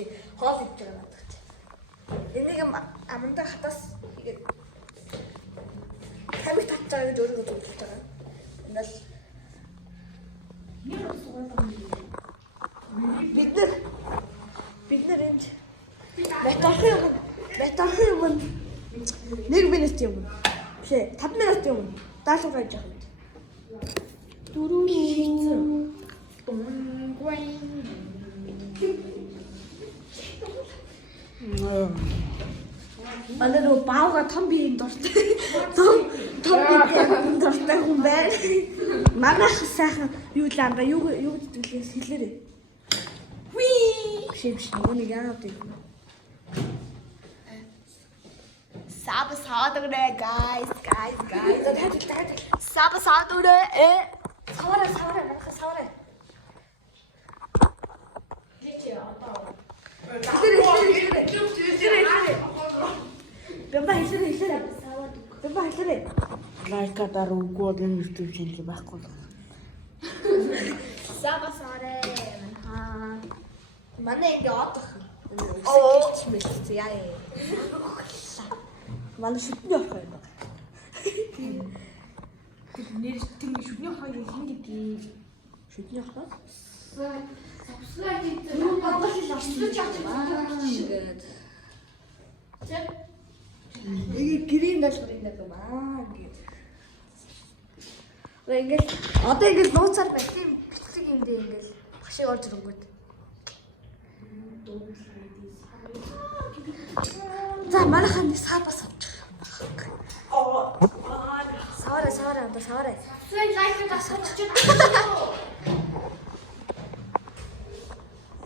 чи хоол идэж байгаа надад чи. Энийг амандаа хатаас хийгээд тамиг татж байгаа гэж өөрийгөө зөвлөж байгаа. Ингээл бид нар энд метрын өмнө 1 минут юм. Биш 5 минут юм. Даалгавар хийж байгаа юм. Манай нөө баага том биеийн дуртай. Том биеийн дуртай хүн байна. Манайх сайхан юу лаанда юу гэдэг вэ хэлээрэй. Биш нэг яагаад юм. Сабасаадгнэ guys. Дахиад сабасаадгнэ савараа манайха савараа. Личээ одоо. Бэмба хэлээ. Лайкатаар үгүй энэ YouTube channel байхгүй. Сабасаарэ манайха. Манай ингэ одох. Яа. Манай шүтний охин байна. Нэр тийм шүтний охин хин гэдгийг шүтний охин. Subscribe хийх. Юу бодлоо ингээд. Энийг гэрийн даалгаврын дэг юм аа ингээд. Ингээд одоо ингээд нууцаар байх тийм бэлтгэг юм дээ ингээд багшиг орж ирэнгүүт. За манайхаа нэг сабас авч. Савараа одоо савараа. Лайк хийх асууж.